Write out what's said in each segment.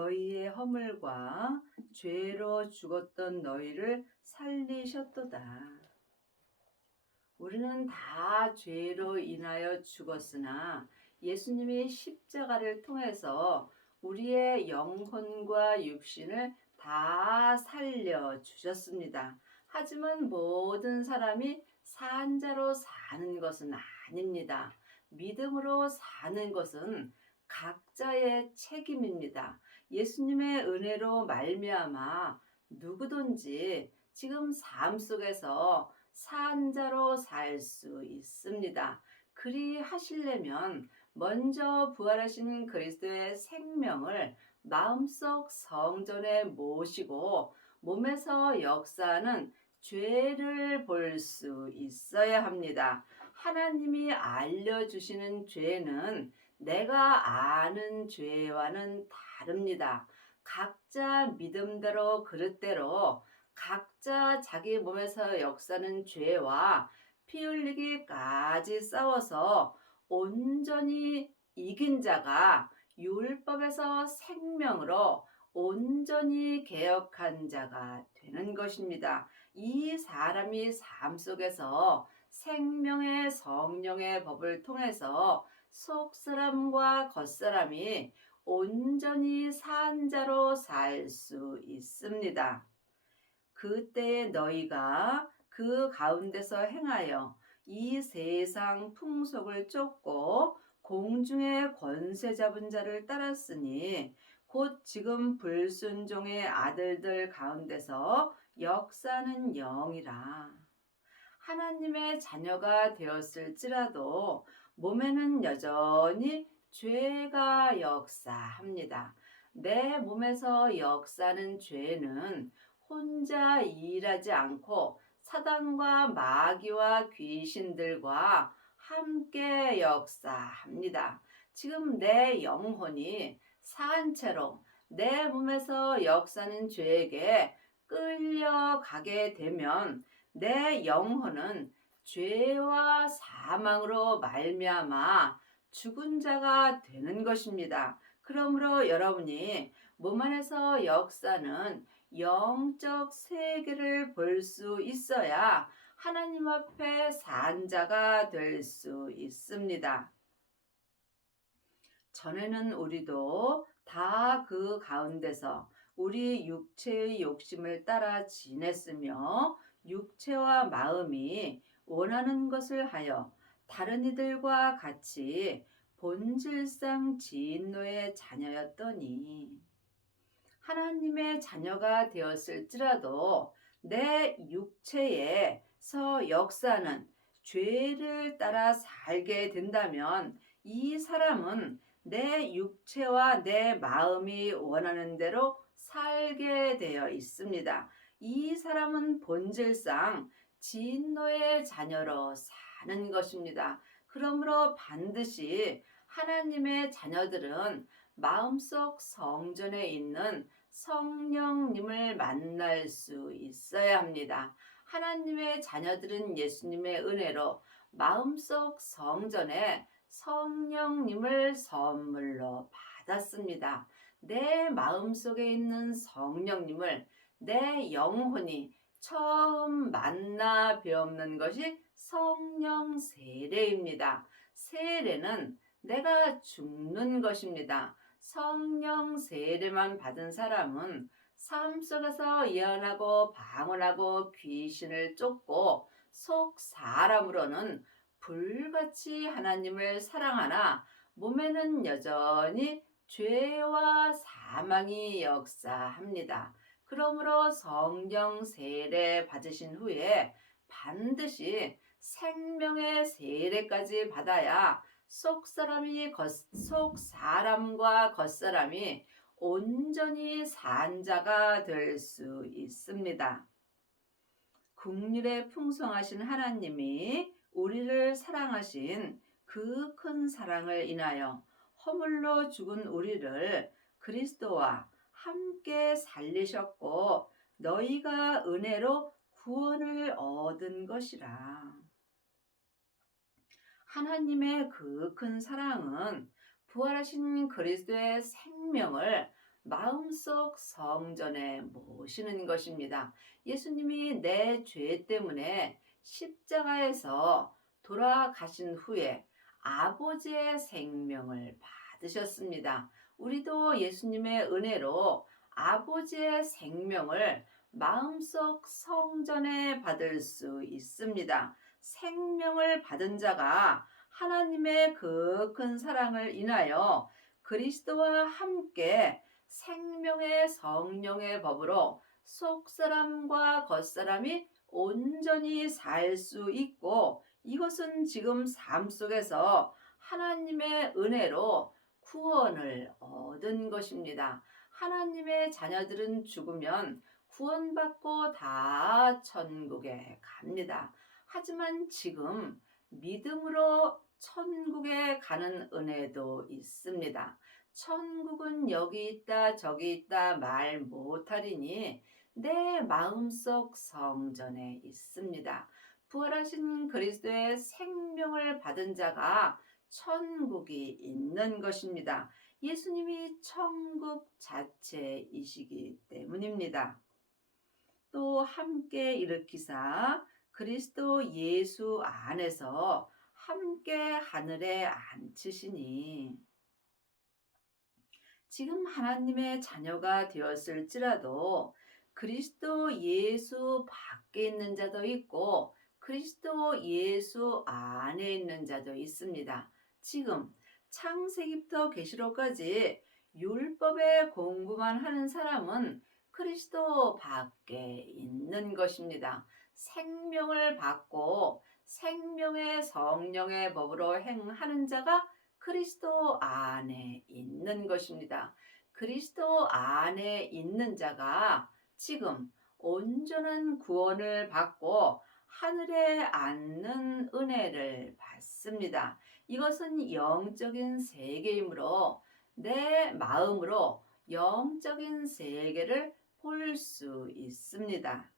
너희의 허물과 죄로 죽었던 너희를 살리셨도다. 우리는 다 죄로 인하여 죽었으나 예수님이 십자가를 통해서 우리의 영혼과 육신을 다 살려주셨습니다. 하지만 모든 사람이 산자로 사는 것은 아닙니다. 믿음으로 사는 것은 각자의 책임입니다. 예수님의 은혜로 말미암아 누구든지 지금 삶 속에서 산자로 살 수 있습니다. 그리하시려면 먼저 부활하신 그리스도의 생명을 마음속 성전에 모시고 몸에서 역사하는 죄를 볼 수 있어야 합니다. 하나님이 알려주시는 죄는 내가 아는 죄와는 다릅니다. 각자 믿음대로 그릇대로 각자 자기 몸에서 역사는 죄와 피 흘리기까지 싸워서 온전히 이긴 자가 율법에서 생명으로 온전히 개혁한 자가 되는 것입니다. 이 사람이 삶 속에서 생명의 성령의 법을 통해서 속사람과 겉사람이 온전히 산 자로 살 수 있습니다. 그때에 너희가 그 가운데서 행하여 이 세상 풍속을 쫓고 공중의 권세 잡은 자를 따랐으니 곧 지금 불순종의 아들들 가운데서 역사는 영이라. 하나님의 자녀가 되었을지라도 몸에는 여전히 죄가 역사합니다. 내 몸에서 역사는 죄는 혼자 일하지 않고 사단과 마귀와 귀신들과 함께 역사합니다. 지금 내 영혼이 사한 채로 내 몸에서 역사는 죄에게 끌려가게 되면 내 영혼은 죄와 사망으로 말미암아 죽은 자가 되는 것입니다. 그러므로 여러분이 몸 안에서 역사는 영적 세계를 볼 수 있어야 하나님 앞에 산 자가 될 수 있습니다. 전에는 우리도 다 그 가운데서 우리 육체의 욕심을 따라 지냈으며 육체와 마음이 원하는 것을 하여 다른 이들과 같이 본질상 진노의 자녀였더니 하나님의 자녀가 되었을지라도 내 육체에서 역사는 죄를 따라 살게 된다면 이 사람은 내 육체와 내 마음이 원하는 대로 살게 되어 있습니다. 이 사람은 본질상 진노의 자녀로 사는 것입니다. 그러므로 반드시 하나님의 자녀들은 마음속 성전에 있는 성령님을 만날 수 있어야 합니다. 하나님의 자녀들은 예수님의 은혜로 마음속 성전에 성령님을 선물로 받았습니다. 내 마음속에 있는 성령님을 내 영혼이 처음 만나 뵈옵는 것이 성령 세례입니다. 세례는 내가 죽는 것입니다. 성령 세례만 받은 사람은 삶 속에서 예언하고 방언하고 귀신을 쫓고 속 사람으로는 불같이 하나님을 사랑하나 몸에는 여전히 죄와 사망이 역사합니다. 그러므로 성령 세례 받으신 후에 반드시 생명의 세례까지 받아야 속 사람과 겉사람이 온전히 산 자가 될 수 있습니다. 국률에 풍성하신 하나님이 우리를 사랑하신 그 큰 사랑을 인하여 허물로 죽은 우리를 그리스도와 함께 살리셨고 너희가 은혜로 구원을 얻은 것이라. 하나님의 그 큰 사랑은 부활하신 그리스도의 생명을 마음속 성전에 모시는 것입니다. 예수님이 내 죄 때문에 십자가에서 돌아가신 후에 아버지의 생명을 받으셨습니다. 우리도 예수님의 은혜로 아버지의 생명을 마음속 성전에 받을 수 있습니다. 생명을 받은 자가 하나님의 그 큰 사랑을 인하여 그리스도와 함께 생명의 성령의 법으로 속사람과 겉사람이 온전히 살 수 있고, 이것은 지금 삶 속에서 하나님의 은혜로 구원을 얻은 것입니다. 하나님의 자녀들은 죽으면 구원받고 다 천국에 갑니다. 하지만 지금 믿음으로 천국에 가는 은혜도 있습니다. 천국은 여기 있다 저기 있다 말 못하리니 내 마음속 성전에 있습니다. 부활하신 그리스도의 생명을 받은 자가 천국이 있는 것입니다. 예수님이 천국 자체이시기 때문입니다. 또 함께 일으키사 그리스도 예수 안에서 함께 하늘에 앉히시니, 지금 하나님의 자녀가 되었을지라도 그리스도 예수 밖에 있는 자도 있고 그리스도 예수 안에 있는 자도 있습니다. 지금 창세기부터 계시록까지 율법의 공부만 하는 사람은 그리스도 밖에 있는 것입니다. 생명을 받고 생명의 성령의 법으로 행하는 자가 그리스도 안에 있는 것입니다. 그리스도 안에 있는 자가 지금 온전한 구원을 받고 하늘에 앉는 은혜를 받습니다. 이것은 영적인 세계이므로 내 마음으로 영적인 세계를 볼 수 있습니다.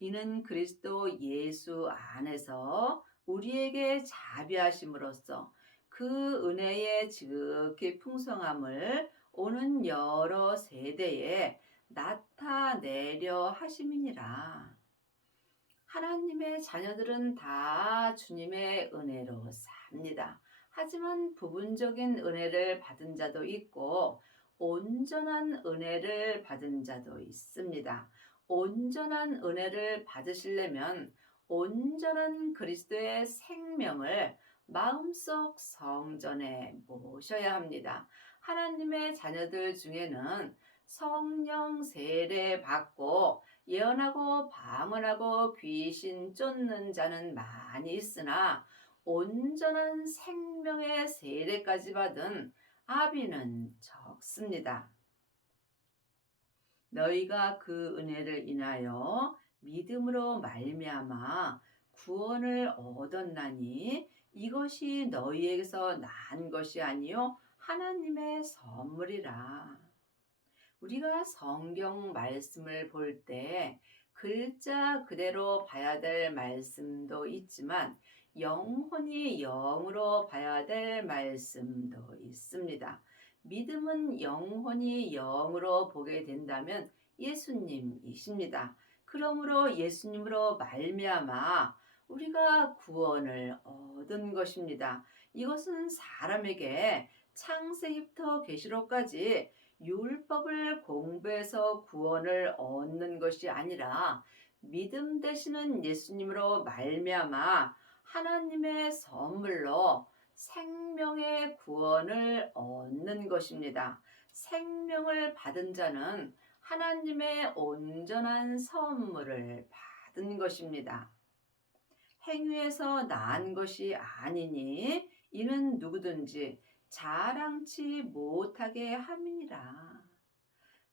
이는 그리스도 예수 안에서 우리에게 자비하심으로써 그 은혜의 지극히 풍성함을 오는 여러 세대에 나타내려 하심이니라. 하나님의 자녀들은 다 주님의 은혜로 삽니다. 하지만 부분적인 은혜를 받은 자도 있고 온전한 은혜를 받은 자도 있습니다. 온전한 은혜를 받으시려면 온전한 그리스도의 생명을 마음속 성전에 모셔야 합니다. 하나님의 자녀들 중에는 성령 세례 받고 예언하고 방언하고 귀신 쫓는 자는 많이 있으나 온전한 생명의 세례까지 받은 아비는 적습니다. 너희가 그 은혜를 인하여 믿음으로 말미암아 구원을 얻었나니 이것이 너희에게서 난 것이 아니요 하나님의 선물이라. 우리가 성경 말씀을 볼 때 글자 그대로 봐야 될 말씀도 있지만 영혼이 영으로 봐야 될 말씀도 있습니다. 믿음은 영혼이 영으로 보게 된다면 예수님이십니다. 그러므로 예수님으로 말미암아 우리가 구원을 얻은 것입니다. 이것은 사람에게 창세기부터 계시록까지 율법을 공부해서 구원을 얻는 것이 아니라 믿음 되시는 예수님으로 말미암아 하나님의 선물로 생명의 구원을 얻는 것입니다. 생명을 받은 자는 하나님의 온전한 선물을 받은 것입니다. 행위에서 난 것이 아니니 이는 누구든지 자랑치 못하게 함이니라.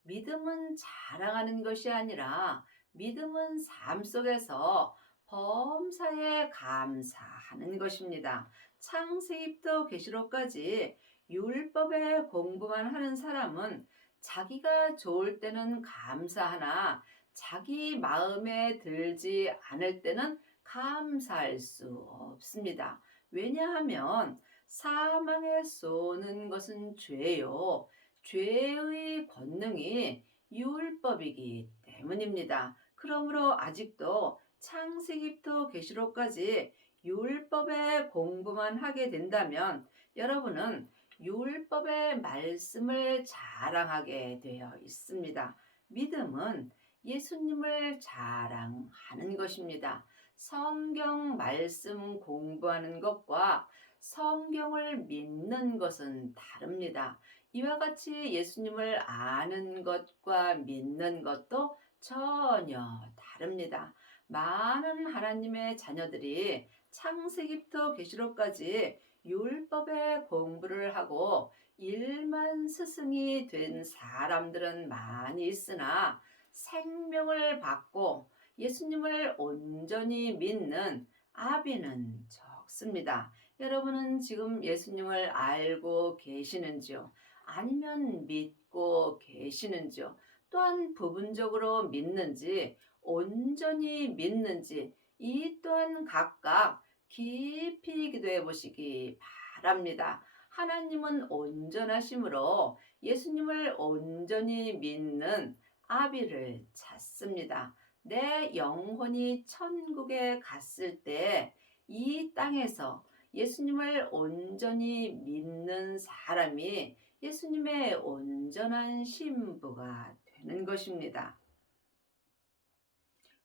믿음은 자랑하는 것이 아니라 믿음은 삶 속에서 범사에 감사하는 것입니다. 창세기부터 계시록까지 율법의 공부만 하는 사람은 자기가 좋을 때는 감사하나 자기 마음에 들지 않을 때는 감사할 수 없습니다. 왜냐하면 사망에 쏘는 것은 죄요. 죄의 권능이 율법이기 때문입니다. 그러므로 아직도 창세기부터 계시록까지 율법의 공부만 하게 된다면 여러분은 율법의 말씀을 자랑하게 되어 있습니다. 믿음은 예수님을 자랑하는 것입니다. 성경 말씀 공부하는 것과 성경을 믿는 것은 다릅니다. 이와 같이 예수님을 아는 것과 믿는 것도 전혀 다릅니다. 많은 하나님의 자녀들이 창세기부터 계시록까지 율법의 공부를 하고 일만 스승이 된 사람들은 많이 있으나 생명을 받고 예수님을 온전히 믿는 아비는 적습니다. 여러분은 지금 예수님을 알고 계시는지요? 아니면 믿고 계시는지요? 또한 부분적으로 믿는지 온전히 믿는지 이 또한 각각 깊이 기도해 보시기 바랍니다. 하나님은 온전하심으로 예수님을 온전히 믿는 아비를 찾습니다. 내 영혼이 천국에 갔을 때 이 땅에서 예수님을 온전히 믿는 사람이 예수님의 온전한 신부가 되는 것입니다.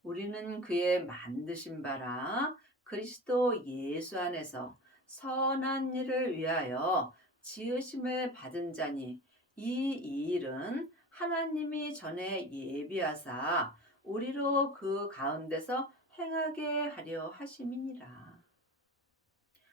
우리는 그의 만드신 바라 그리스도 예수 안에서 선한 일을 위하여 지으심을 받은 자니 이 일은 하나님이 전에 예비하사 우리로 그 가운데서 행하게 하려 하심이니라.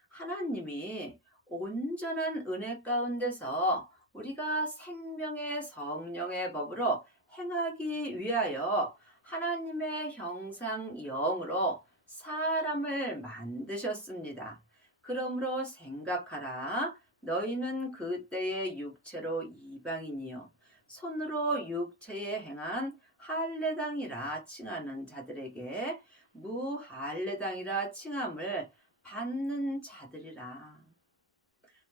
하나님이 온전한 은혜 가운데서 우리가 생명의 성령의 법으로 행하기 위하여 하나님의 형상 영으로 사람을 만드셨습니다. 그러므로 생각하라. 너희는 그때의 육체로 이방인이요 손으로 육체에 행한 할례당이라 칭하는 자들에게 무할례당이라 칭함을 받는 자들이라.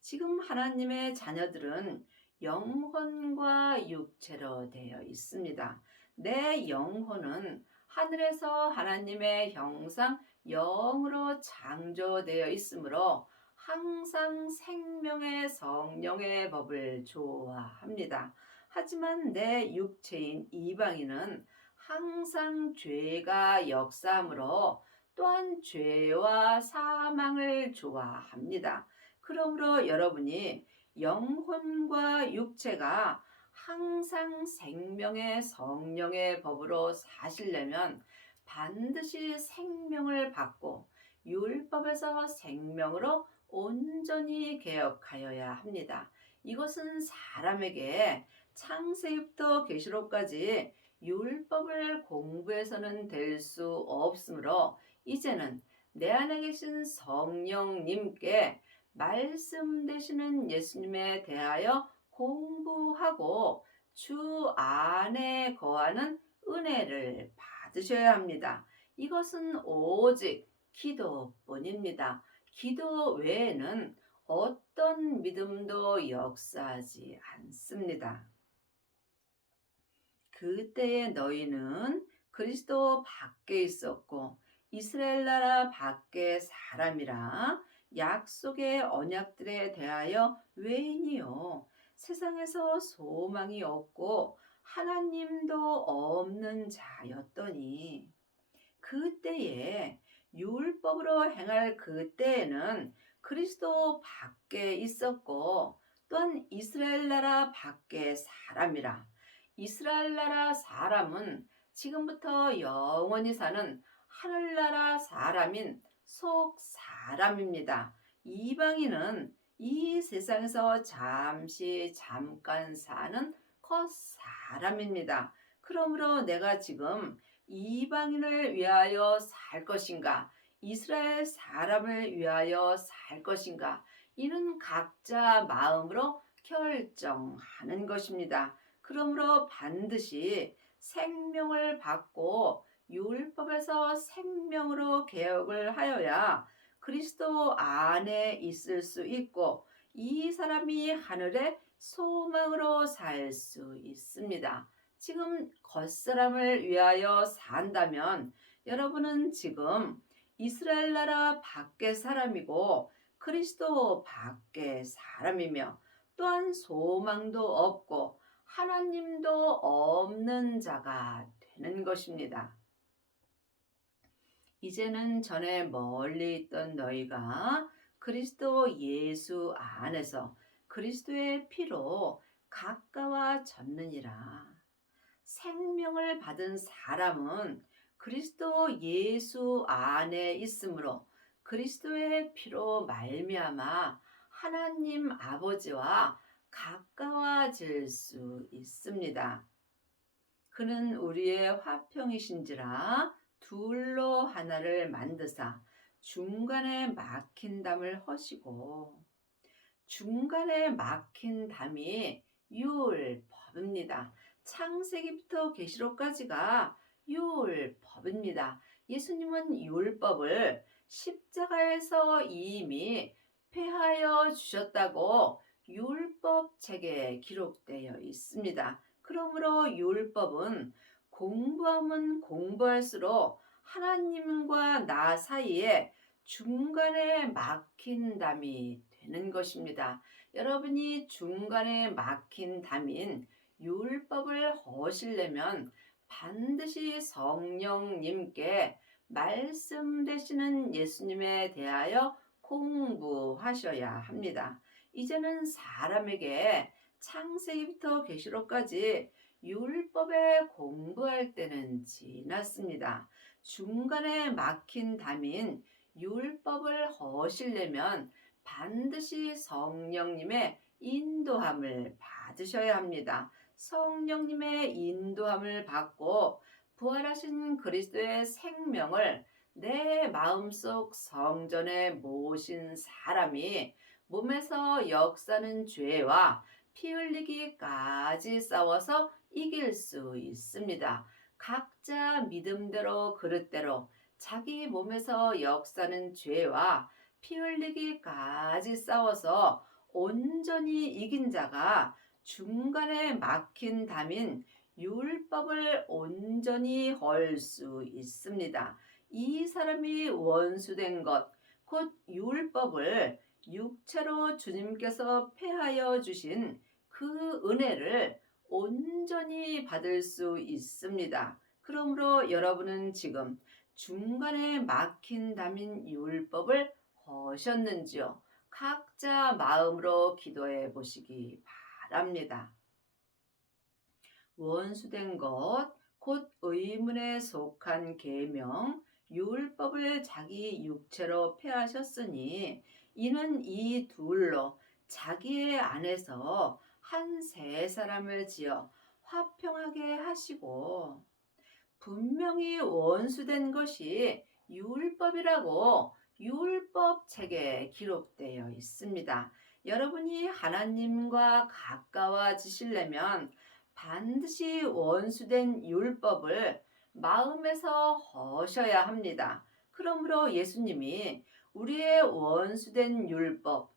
지금 하나님의 자녀들은 영혼과 육체로 되어 있습니다. 내 영혼은 하늘에서 하나님의 형상 영으로 창조되어 있으므로 항상 생명의 성령의 법을 좋아합니다. 하지만 내 육체인 이방인은 항상 죄가 역사하므로 또한 죄와 사망을 좋아합니다. 그러므로 여러분이 영혼과 육체가 항상 생명의 성령의 법으로 사시려면 반드시 생명을 받고 율법에서 생명으로 온전히 개혁하여야 합니다. 이것은 사람에게 창세기부터 계시록까지 율법을 공부해서는 될 수 없으므로 이제는 내 안에 계신 성령님께 말씀 되시는 예수님에 대하여 공부하고 주 안에 거하는 은혜를 받으셔야 합니다. 이것은 오직 기도뿐입니다. 기도 외에는 어떤 믿음도 역사하지 않습니다. 그때의 너희는 그리스도 밖에 있었고 이스라엘 나라 밖의 사람이라 약속의 언약들에 대하여 외인이요 세상에서 소망이 없고 하나님도 없는 자였더니 그때에 율법으로 행할 그때에는 그리스도 밖에 있었고 또한 이스라엘 나라 밖의 사람이라. 이스라엘 나라 사람은 지금부터 영원히 사는 하늘나라 사람인 속 사람입니다. 이방인은 이 세상에서 잠깐 사는 겉 사람입니다. 그러므로 내가 지금 이방인을 위하여 살 것인가? 이스라엘 사람을 위하여 살 것인가? 이는 각자 마음으로 결정하는 것입니다. 그러므로 반드시 생명을 받고 율법에서 생명으로 개혁을 하여야 그리스도 안에 있을 수 있고 이 사람이 하늘에 소망으로 살 수 있습니다. 지금 겉사람을 위하여 산다면 여러분은 지금 이스라엘 나라 밖의 사람이고 그리스도 밖의 사람이며 또한 소망도 없고 하나님도 없는 자가 되는 것입니다. 이제는 전에 멀리 있던 너희가 그리스도 예수 안에서 그리스도의 피로 가까워졌느니라. 생명을 받은 사람은 그리스도 예수 안에 있으므로 그리스도의 피로 말미암아 하나님 아버지와 가까워질 수 있습니다. 그는 우리의 화평이신지라 둘로 하나를 만드사 중간에 막힌 담을 허시고, 중간에 막힌 담이 율법입니다. 창세기부터 계시록까지가 율법입니다. 예수님은 율법을 십자가에서 이미 폐하여 주셨다고 율법책에 기록되어 있습니다. 그러므로 율법은 공부하면 공부할수록 하나님과 나 사이에 중간에 막힌 담이 되는 것입니다. 여러분이 중간에 막힌 담인 율법을 허시려면 반드시 성령님께 말씀되시는 예수님에 대하여 공부하셔야 합니다. 이제는 사람에게 창세기부터 계시록까지 율법에 공부할 때는 지났습니다. 중간에 막힌 담인 율법을 허시려면 반드시 성령님의 인도함을 받으셔야 합니다. 성령님의 인도함을 받고 부활하신 그리스도의 생명을 내 마음속 성전에 모신 사람이 몸에서 역사는 죄와 피 흘리기까지 싸워서 이길 수 있습니다. 각자 믿음대로 그릇대로 자기 몸에서 역사는 죄와 피 흘리기까지 싸워서 온전히 이긴 자가 중간에 막힌 담인 율법을 온전히 헐 수 있습니다. 이 사람이 원수된 것, 곧 율법을 육체로 주님께서 폐하여 주신 그 은혜를 온전히 받을 수 있습니다. 그러므로 여러분은 지금 중간에 막힌 담인 율법을 허셨는지요? 각자 마음으로 기도해 보시기 바랍니다. 원수된 것, 곧 의문에 속한 계명, 율법을 자기 육체로 폐하셨으니 이는 이 둘로 자기의 안에서 한 세 사람을 지어 화평하게 하시고, 분명히 원수된 것이 율법이라고 율법책에 기록되어 있습니다. 여러분이 하나님과 가까워지시려면 반드시 원수된 율법을 마음에서 허셔야 합니다. 그러므로 예수님이 우리의 원수된 율법,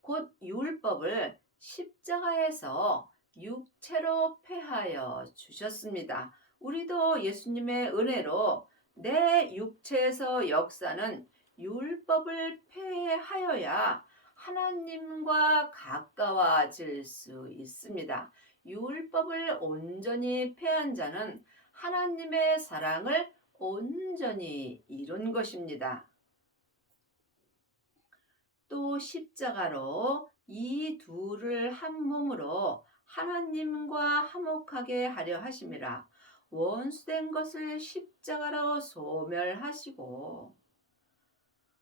곧 율법을 십자가에서 육체로 폐하여 주셨습니다. 우리도 예수님의 은혜로 내 육체에서 역사는 율법을 폐하여야 하나님과 가까워질 수 있습니다. 율법을 온전히 폐한 자는 하나님의 사랑을 온전히 이룬 것입니다. 또 십자가로 이 둘을 한 몸으로 하나님과 화목하게 하려 하심이라. 원수된 것을 십자가로 소멸하시고,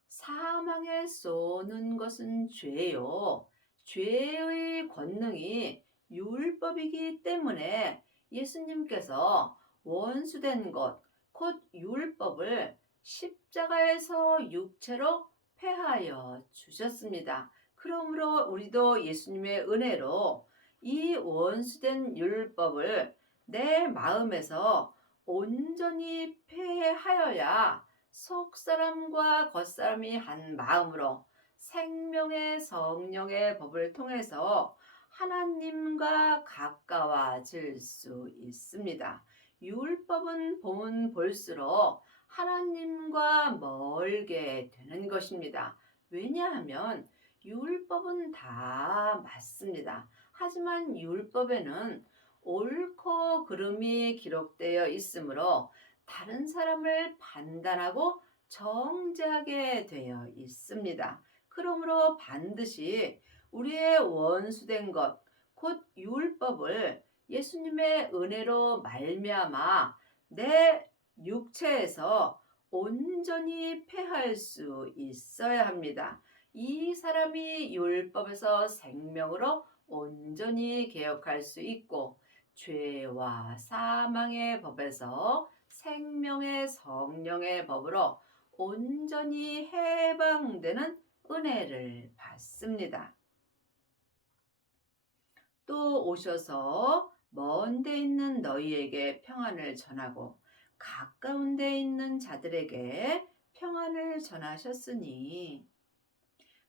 사망에 쏘는 것은 죄요, 죄의 권능이 율법이기 때문에 예수님께서 원수된 것, 곧 율법을 십자가에서 육체로 폐하여 주셨습니다. 그러므로 우리도 예수님의 은혜로 이 원수된 율법을 내 마음에서 온전히 폐하여야 속사람과 겉사람이 한 마음으로 생명의 성령의 법을 통해서 하나님과 가까워질 수 있습니다. 율법은 보면 볼수록 하나님과 멀게 되는 것입니다. 왜냐하면 율법은 다 맞습니다. 하지만 율법에는 옳고 그름이 기록되어 있으므로 다른 사람을 판단하고 정죄하게 되어 있습니다. 그러므로 반드시 우리의 원수된 것, 곧 율법을 예수님의 은혜로 말미암아 내 육체에서 온전히 폐할 수 있어야 합니다. 이 사람이 율법에서 생명으로 온전히 개혁할 수 있고 죄와 사망의 법에서 생명의 성령의 법으로 온전히 해방되는 은혜를 받습니다. 또 오셔서 먼 데 있는 너희에게 평안을 전하고 가까운 데 있는 자들에게 평안을 전하셨으니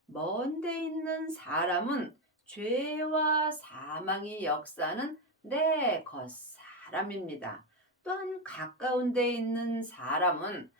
먼 데 있는 사람은 죄와 사망이 역사하는 내 겉사람입니다. 또한 가까운 데 있는 사람은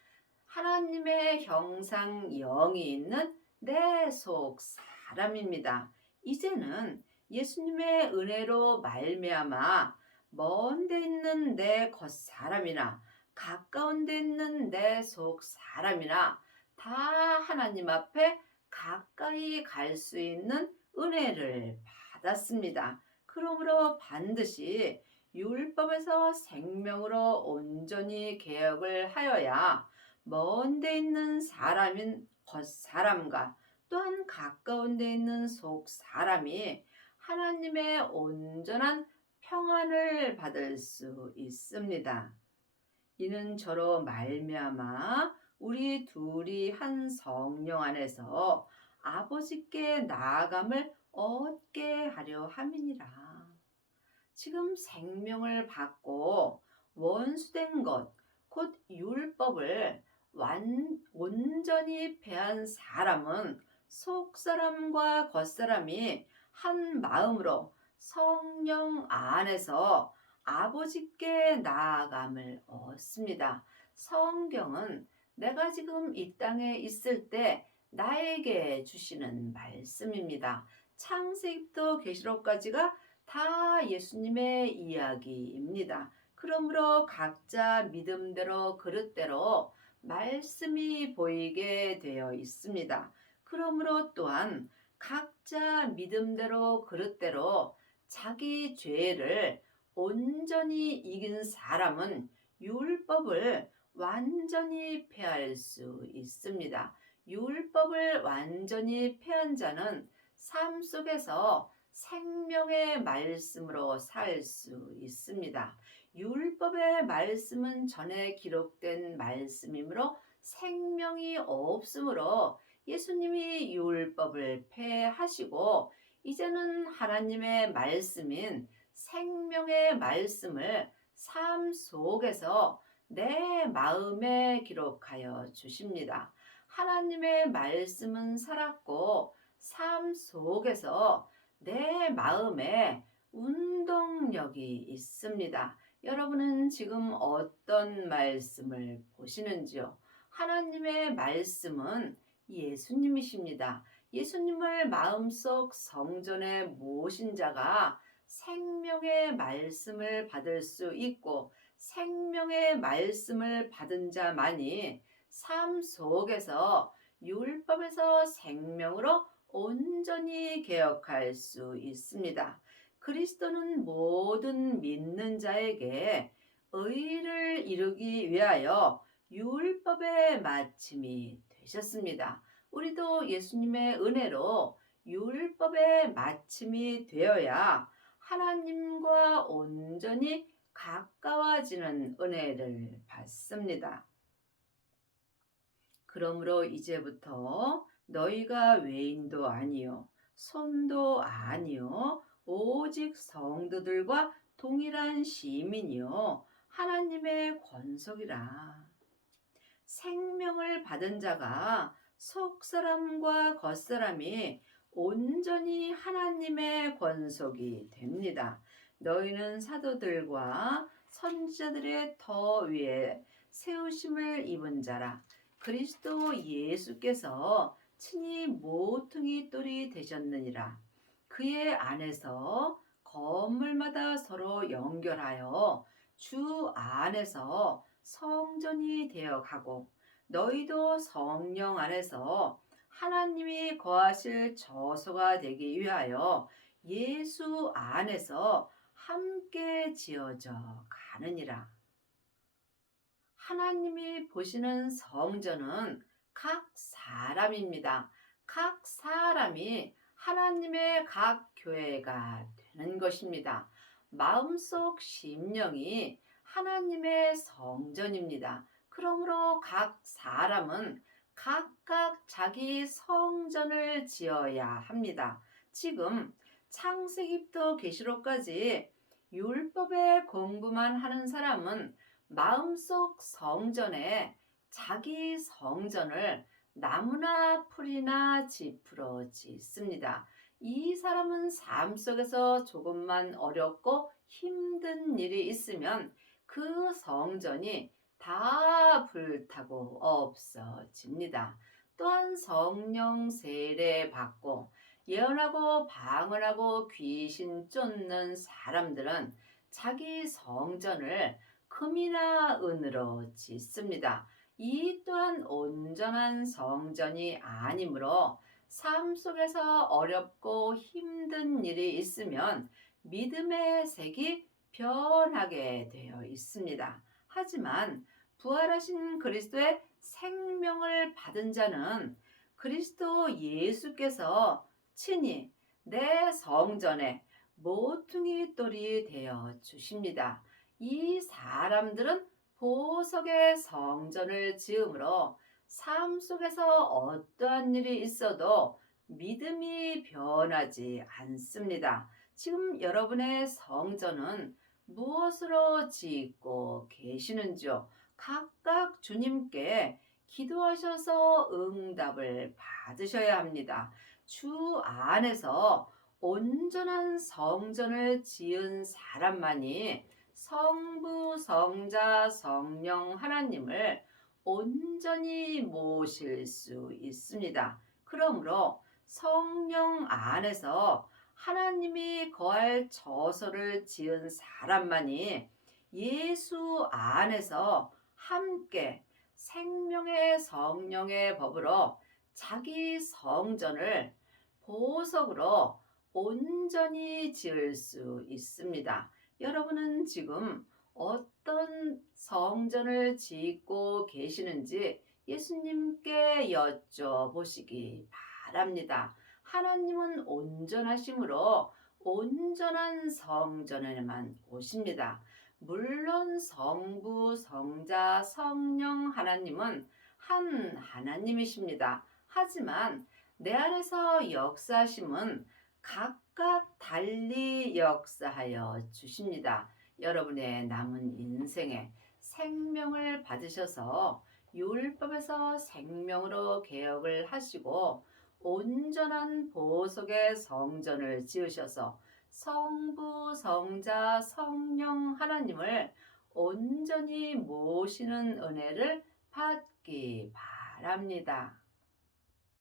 하나님의 형상 영이 있는 내 속 사람입니다. 이제는 예수님의 은혜로 말미암아 먼 데 있는 내 겉사람이나 가까운 데 있는 내 속 사람이나 다 하나님 앞에 가까이 갈 수 있는 은혜를 받았습니다. 그러므로 반드시 율법에서 생명으로 온전히 개혁을 하여야 먼 데 있는 사람인 겉사람과 또한 가까운 데 있는 속 사람이 하나님의 온전한 평안을 받을 수 있습니다. 이는 저로 말미암아 우리 둘이 한 성령 안에서 아버지께 나아감을 얻게 하려 함이니라. 지금 생명을 받고 원수된 것, 곧 율법을 온전히 폐한 사람은 속사람과 겉사람이 한 마음으로 성령 안에서 아버지께 나아감을 얻습니다. 성경은 내가 지금 이 땅에 있을 때 나에게 주시는 말씀입니다. 창세기부터 계시록까지가 다 예수님의 이야기입니다. 그러므로 각자 믿음대로 그릇대로 말씀이 보이게 되어 있습니다. 그러므로 또한 각자 믿음대로 그릇대로 자기 죄를 온전히 이긴 사람은 율법을 완전히 폐할 수 있습니다. 율법을 완전히 폐한 자는 삶 속에서 생명의 말씀으로 살 수 있습니다. 율법의 말씀은 전에 기록된 말씀이므로 생명이 없으므로 예수님이 율법을 폐하시고 이제는 하나님의 말씀인 생명의 말씀을 삶 속에서 내 마음에 기록하여 주십니다. 하나님의 말씀은 살았고 삶 속에서 내 마음에 운동력이 있습니다. 여러분은 지금 어떤 말씀을 보시는지요? 하나님의 말씀은 예수님이십니다. 예수님을 마음속 성전에 모신 자가 생명의 말씀을 받을 수 있고 생명의 말씀을 받은 자만이 삶 속에서 율법에서 생명으로 온전히 개혁할 수 있습니다. 그리스도는 모든 믿는 자에게 의를 이루기 위하여 율법의 마침이 되셨습니다. 우리도 예수님의 은혜로 율법의 마침이 되어야 하나님과 온전히 가까워지는 은혜를 받습니다. 그러므로 이제부터 너희가 외인도 아니요 손도 아니요 오직 성도들과 동일한 시민이요 하나님의 권속이라. 생명을 받은 자가 속사람과 겉사람이 온전히 하나님의 권속이 됩니다. 너희는 사도들과 선지자들의 더 위에 세우심을 입은 자라. 그리스도 예수께서 친히 모퉁이 돌이 되셨느니라. 그의 안에서 건물마다 서로 연결하여 주 안에서 성전이 되어 가고, 너희도 성령 안에서 하나님이 거하실 저소가 되기 위하여 예수 안에서 함께 지어져 가느니라. 하나님이 보시는 성전은 각 사람입니다. 각 사람이 하나님의 각 교회가 되는 것입니다. 마음속 심령이 하나님의 성전입니다. 그러므로 각 사람은 각각 자기 성전을 지어야 합니다. 지금 창세기부터 계시록까지 율법의 공부만 하는 사람은 마음속 성전에 자기 성전을 나무나 풀이나 짚으로 짓습니다. 이 사람은 삶 속에서 조금만 어렵고 힘든 일이 있으면 그 성전이 다 불타고 없어집니다. 또한 성령 세례 받고 예언하고 방언하고 귀신 쫓는 사람들은 자기 성전을 금이나 은으로 짓습니다. 이 또한 온전한 성전이 아니므로 삶 속에서 어렵고 힘든 일이 있으면 믿음의 색이 변하게 되어 있습니다. 하지만 부활하신 그리스도의 생명을 받은 자는 그리스도 예수께서 친히 내 성전에 모퉁이 돌이 되어 주십니다. 이 사람들은 보석의 성전을 지음으로 삶 속에서 어떠한 일이 있어도 믿음이 변하지 않습니다. 지금 여러분의 성전은 무엇으로 짓고 계시는지요? 각각 주님께 기도하셔서 응답을 받으셔야 합니다. 주 안에서 온전한 성전을 지은 사람만이 성부, 성자, 성령 하나님을 온전히 모실 수 있습니다. 그러므로 성령 안에서 하나님이 거할 저소를 지은 사람만이 예수 안에서 함께 생명의 성령의 법으로 자기 성전을 보석으로 온전히 지을 수 있습니다. 여러분은 지금 어떤 성전을 짓고 계시는지 예수님께 여쭤보시기 바랍니다. 하나님은 온전하심으로 온전한 성전에만 오십니다. 물론 성부, 성자, 성령 하나님은 한 하나님이십니다. 하지만 내 안에서 역사하심은 각각 달리 역사하여 주십니다. 여러분의 남은 인생에 생명을 받으셔서 율법에서 생명으로 개혁을 하시고 온전한 보석의 성전을 지으셔서 성부, 성자, 성령 하나님을 온전히 모시는 은혜를 받기 바랍니다.